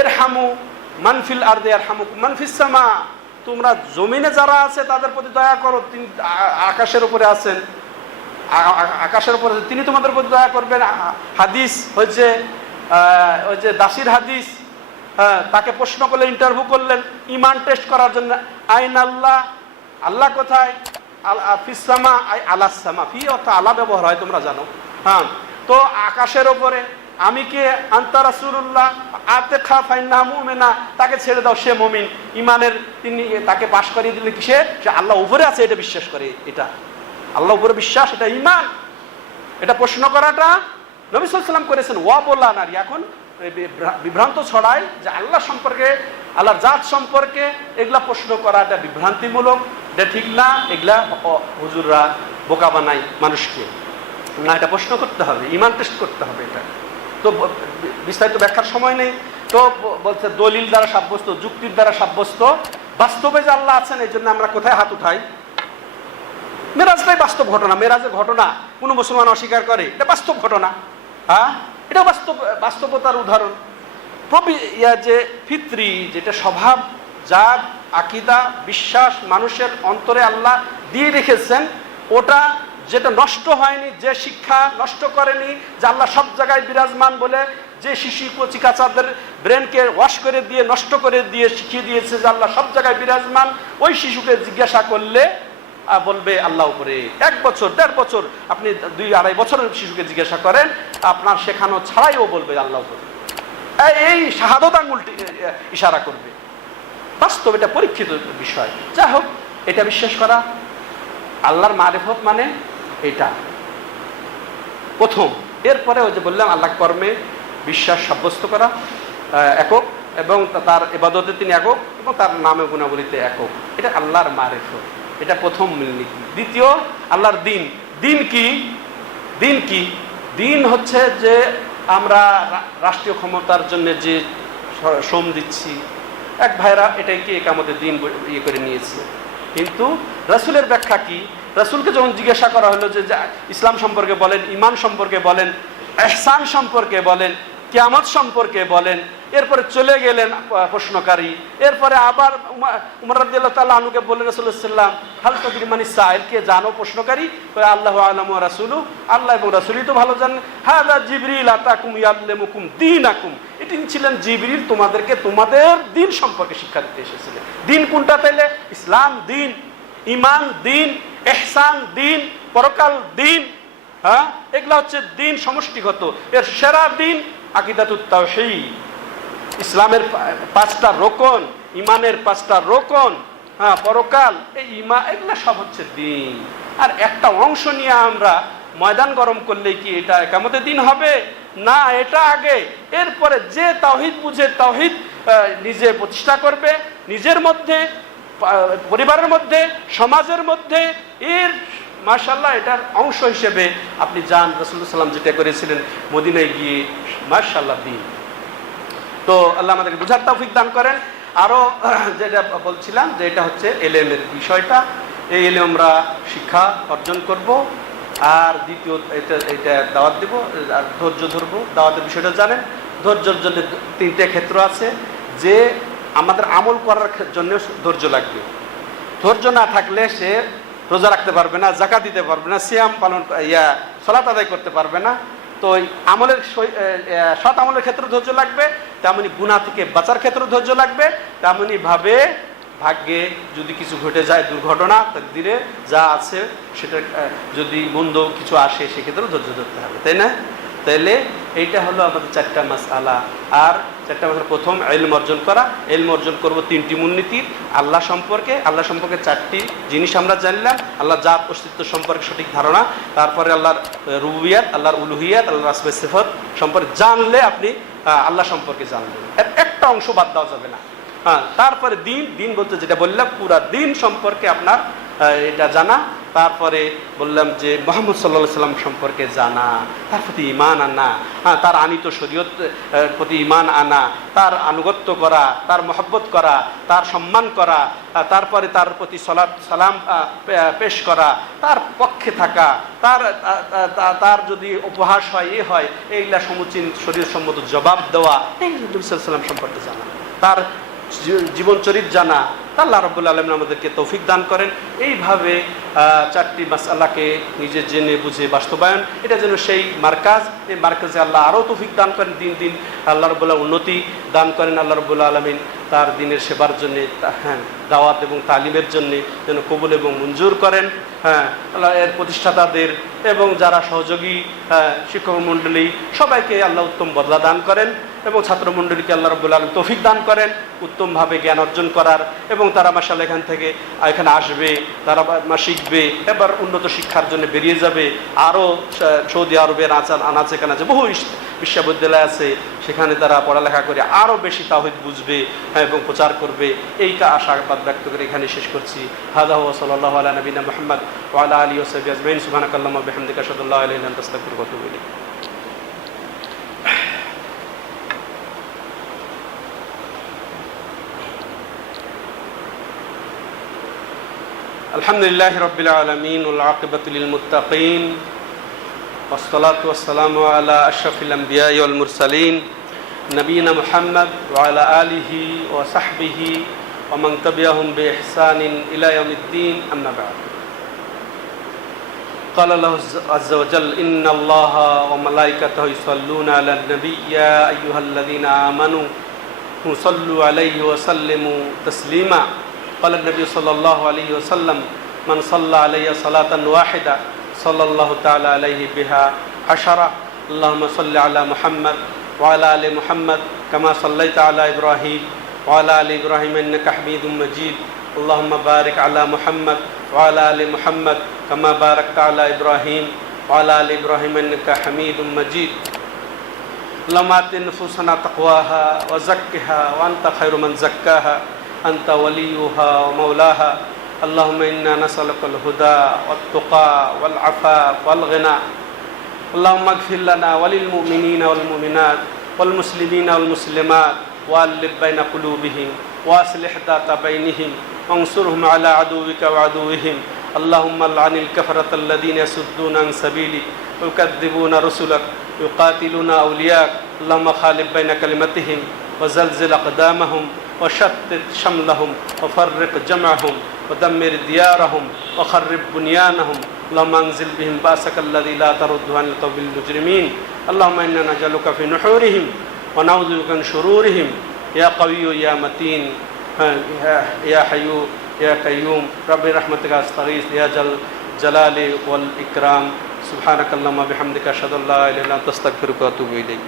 ইরহামু মান ফিল আরদি ইয়ারহামুকুম মান ফিস সামা, তোমরা জমিনে যারা আছে তাদের প্রতি দয়া করো, তিনি আকাশের উপরে আছেন, আকাশের উপরে তিনি তোমাদের প্রতি দয়া করবেন। হাদিস হচ্ছে ওই যে দাসীর হাদিস, তাকে প্রশ্ন করলেন, ইন্টারভিউ করলেন ইমান টেস্ট করার জন্য, আইন আল্লাহ, আল্লাহ কোথায়, ফিস সামা আই আলাস সামা, ফি অর্থ আলা ব্যবহার হয় তোমরা জানো। হ্যাঁ, তো আকাশের ওপরে, আমি কে আনতা রাসূলুল্লাহ আতিকা ফাইন্নাহু মুমিনা, তাকে ছেড়ে দাও, সে মুমিন। ইমানের তিনি তাকে পাশ করিয়ে দিলেন কিসে, সে আল্লাহ উপরে আছে এটা বিশ্বাস করে, এটা আল্লাহ উপরে বিশ্বাস, এটা ঈমান। এটা প্রশ্ন করাটা নবী সাল্লাল্লাহু আলাইহি ওয়াসাল্লাম করেছেন। ওয়া বলা নারী এখন বিভ্রান্ত ছড়ায় যে আল্লাহ সম্পর্কে, আল্লাহর জাত সম্পর্কে এগুলা প্রশ্ন করাটা বিভ্রান্তিমূলক, এটা ঠিক না, এগুলা হুজুররা বোকা বানায় মানুষকে। না, এটা প্রশ্ন করতে হবে, ঈমান টেস্ট করতে হবে। এটা তো বিস্তারিত ব্যাখ্যার সময় নেই। তো বলছে দলিল দ্বারা সাব্যস্ত, যুক্তির দ্বারা সাব্যস্ত, বাস্তবে যে আল্লাহ আছেন, এই জন্য আমরা কোথায় হাত উঠাই? মেরাজটাই বাস্তব ঘটনা, মেরাজের ঘটনা কোনো মুসলমান অস্বীকার করে, এটা বাস্তব ঘটনা। হ্যাঁ, এটা বাস্তবতার উদাহরণ। যে ফিতরি, যেটা স্বভাব, জাত, আকীদা, বিশ্বাস মানুষের অন্তরে আল্লাহ দিয়ে রেখেছেন, ওটা যেটা নষ্ট হয়নি, যে শিক্ষা নষ্ট করেনি, যে আল্লাহ সব জায়গায় বিরাজমান বলে, যে শিশু কচি কাচাদের ব্রেনকে ওয়াশ করে দিয়ে, নষ্ট করে দিয়ে শিখিয়ে দিয়েছে যে আল্লাহ সব জায়গায় বিরাজমান, ওই শিশুকে জিজ্ঞাসা করলে বলবে আল্লাহ উপরে। 1 বছর 1.5 বছর, আপনি 2-2.5 বছরের শিশুকে জিজ্ঞাসা করেন, আপনার শেখানো ছাড়াই ও বলবে আল্লাহ উপরে। এই শাহাদত আঙ্গুলটি ইশারা করবে। বাস্তব, এটা পরীক্ষিত বিষয়। যাই হোক, এটা বিশ্বাস করা, আল্লাহর মারিফত মানে এটা প্রথম। এরপরে ওই যে বললাম আল্লাহ কর্মে বিশ্বাস সাব্যস্ত করা, একক, এবং তার ইবাদতে তিনি একক, এবং তার নামে গুণাবলীতে একক, এটা আল্লাহর মারিফত, এটা প্রথম মূলনীতি। দ্বিতীয়, আল্লাহর দিন। দিন কি? দিন কি? দিন হচ্ছে যে আমরা রাষ্ট্রীয় ক্ষমতার জন্য যে শ্রম দিচ্ছি, এক ভাইরা এটাকে আমাদের দিন ইয়ে করে নিয়েছে। কিন্তু রাসূলের ব্যাখ্যা কি? রাসূলকে যখন জিজ্ঞাসা করা হলো যে ইসলাম সম্পর্কে বলেন, ঈমান সম্পর্কে বলেন, ইহসান সম্পর্কে বলেন, কিয়ামত সম্পর্কে বলেন, এরপরে চলে গেলেন প্রশ্নকারী। এরপরে আবার উমর রাদিয়াল্লাহু তাআলা আনহুকে বললেন রাসূলুল্লাহ সাল্লাল্লাহু আলাইহি ওয়াসাল্লাম, হাল তাদরি মানিস সাইল, কে জানো প্রশ্নকারী? আল্লাহু আ'লামু ওয়া রাসূলু, আল্লাহ এবং রাসূলই তো ভালো জানেন। হাযা জিবরিল আতাকুম ইয়াল্লিমুকুম দীনাকুম, এটি ছিলেন জিবরিল, তোমাদেরকে তোমাদের দিন সম্পর্কে শিক্ষা দিতে এসেছিলেন। দিন কোনটা তাইলে? ইসলাম দিন, ঈমান দিন, ইহসান দিন, পরকাল দিন। হ্যাঁ, এগুলা হচ্ছে দিন সমষ্টিগত। এর সেরা দিন আকীদাতুত তাওহীদ, ইসলামের 5টা রোকন, ঈমানের 5টা রোকন, হ্যাঁ, পরকাল, এই ঈমান, এগুলা সব হচ্ছে দিন। আর একটা অংশ নিয়ে আমরা ময়দান গরম করলে কি এটা কিয়ামতের দিন হবে? না, এটা আগে। এরপরে যে তাওহীদ বুঝে, তাওহীদ নিজে প্রতিষ্ঠা করবে, নিজের মধ্যে, পরিবারের মধ্যে, সমাজের মধ্যে, এর মাশাআল্লাহ এটার অংশ হিসেবে আপনি যান। রাসূলুল্লাহ সাল্লাল্লাহু আলাইহি ওয়াসাল্লাম যেটা করেছিলেন মদিনায় গিয়ে, মাশাআল্লাহ দিন। তো আল্লাহ আমাদেরকে বুঝার তৌফিক দান করেন। আরও যেটা বলছিলাম যে এটা হচ্ছে এলেমের বিষয়টা, এই এলেম আমরা শিক্ষা অর্জন করব। আর দ্বিতীয়, এটা দাওয়াত দেব, আর ধৈর্য ধরবো। দাওয়াতের বিষয়টা জানেন, ধৈর্যের জন্য 3টে ক্ষেত্র আছে। যে আমাদের আমল করার জন্য ধৈর্য লাগবে। ধৈর্য না থাকলে সে রোজা রাখতে পারবে না, যাকাত দিতে পারবে না, সিয়াম পালন সালাত আদায় করতে পারবে না। তো আমলের সৎ আমলের ক্ষেত্রে ধৈর্য লাগবে, তেমনি গুনাহ থেকে বাঁচার ক্ষেত্রে ধৈর্য লাগবে। তেমনি ভাবে ভাগ্যে যদি কিছু ঘটে যায়, দুর্ঘটনা, তাকদীরে যা আছে সেটা যদি মন্দ কিছু আসে, সেক্ষেত্রেও ধৈর্য ধরতে হবে, তাই না? তাহলে এইটা হলো আমাদের 4টা মাসআলা। আর 4টা মাসআলা, প্রথম ইলম অর্জন করা। ইলম অর্জন করব 3টি মূলনীতির, আল্লাহ সম্পর্কে। আল্লাহ সম্পর্কে 4টি জিনিস আমরা জানলাম। আল্লাহ জাত অস্তিত্ব সম্পর্কে সঠিক ধারণা, তারপরে আল্লাহর রুবুবিয়াত, আল্লাহর উলুহিয়াত, আল্লাহর আসমা সিফাত সম্পর্কে জানলে আপনি আল্লাহ সম্পর্কে জানবেন। এর একটা অংশ বাদ দেওয়া যাবে না। হ্যাঁ, তারপরে দিন বলতে যেটা বললাম পুরা দিন সম্পর্কে আপনার এটা জানা, তারপরে বললাম যে মুহাম্মদ সাল্লাল্লাহু আলাইহি সাল্লাম সম্পর্কে জানা, তার প্রতি ঈমান আনা, হ্যাঁ, তার আনিত শরীয়ত প্রতি ঈমান আনা, তার আনুগত্য করা, তার মহব্বত করা, তার সম্মান করা, তারপরে তার প্রতি সালাত সালাম পেশ করা, তার পক্ষে থাকা, তার যদি উপহাস হয় হয় এইগুলা সমুচীন শরীর সম্মত জবাব দেওয়া, এই নবী সাল্লাল্লাহু আলাইহি সাল্লাম সম্পর্কে জানা, তার জীবন চরিত্র জানা। আল্লাহ রাব্বুল আলামিন আমাদেরকে তৌফিক দান করেন এইভাবে চারটি মাসআলাকে নিজে জেনে বুঝে বাস্তবায়ন, এটা যেন সেই মার্কাজ, এই মার্কাজে আল্লাহ আরও তৌফিক দান করেন, দিন আল্লাহ রাব্বুল আলামিন উন্নতি দান করেন। আল্লাহ রাব্বুল আলামিন তার দিনের সেবার জন্যে, হ্যাঁ, দাওয়াত এবং তালিমের জন্যে যেন কবুল এবং মঞ্জুর করেন। হ্যাঁ, আল্লাহ এর প্রতিষ্ঠাতাদের এবং যারা সহযোগী শিক্ষক মণ্ডলী সবাইকে আল্লাহ উত্তম বদলা দান করেন এবং ছাত্রমণ্ডলীকে আল্লাহ রাব্বুল আলামিন তৌফিক দান করেন উত্তমভাবে জ্ঞান অর্জন করার, এবং তারা মাশাআল্লাহ এখানে আসবে, তারা শিখবে, এবার উন্নত শিক্ষার জন্য বেরিয়ে যাবে। আরও সৌদি আরবের আনাচে কানাচে বহু বিশ্ববিদ্যালয় আছে, সেখানে তারা পড়ালেখা করে আরও বেশি তাওহীদ বুঝবে এবং প্রচার করবে। এই আশাবাদ ব্যক্ত করে এখানে শেষ করছি। হাযা ওয়া সাল্লাল্লাহু আলা নবিনা মুহাম্মদ ওয়া আলা আলিহি ওয়া সাহবিহি আজমাইন। সুবহানাকাল্লাহুম্মা ওয়া বিহামদিকা আশহাদু আল্লা ইলাহা ইল্লা আনতা আস্তাগফিরুকা ওয়া আতুবু ইলাইক। আলহামদুলিল্লাহি রাব্বিল আলামিন ওয়াল আকিবাতু লিল মুত্তাকিন ওয়াসসালাতু ওয়াসসালামু আলা আশরাফিল আমবিয়াই ওয়াল মুরসালিন নবিয়িনা মুহাম্মদ ওয়া আলা আলিহি ওয়া সাহবিহি ওয়া মান তাবিআহুম বিইহসানিন ইলা ইয়াউমিদ্দিন, আম্মা বা'দ। قال الله عز وجل إن الله وملائكته يصلون على النبي يا أيها الذين آمنوا صلوا عليه وسلموا تسليما قال النبي صلى الله عليه وسلم من صلى علي صلاة واحدة صلى الله تعالى عليه بها 10 اللهم صل على محمد وعلى آل محمد كما صليت على إبراهيم وعلى آل إبراهيم إنك حميد مجيد اللهم بارك على محمد وعلى آل محمد كما باركت على إبراهيم وعلى آل إبراهيم إنك حميد مجيد اللهم آت نفوسنا تقواها وزكها وأنت خير من زكاها أنت وليها ومولاها اللهم إنا نسألك الهدى والتقى والعفاف والغنى اللهم اغفر لنا وللمؤمنين والمؤمنات والمسلمين والمسلمات وألف بين قلوبهم وأصلح ذات بينهم وانصرهم على عدوك وعدوهم اللهم لعن الكفرة الذين يصدون عن سبيلك ويكذبون رسلك يقاتلون أولياءك اللهم خالف بين كلمتهم وزلزل أقدامهم وشتت شملهم وفرق جمعهم ودمر ديارهم وخرب بنيانهم اللهم انزل بهم بأسك الذي لا ترد عن القوم المجرمين اللهم إنا نجعلك في نحورهم ونعوذ بك من شرورهم يا قوي يا متين يا حي يا قيوم رب رحمتك أستغيث يا جلال والإكرام سبحانك اللهم وبحمدك أشهد أن لا إله إلا أنت أستغفرك وأتوب إليك.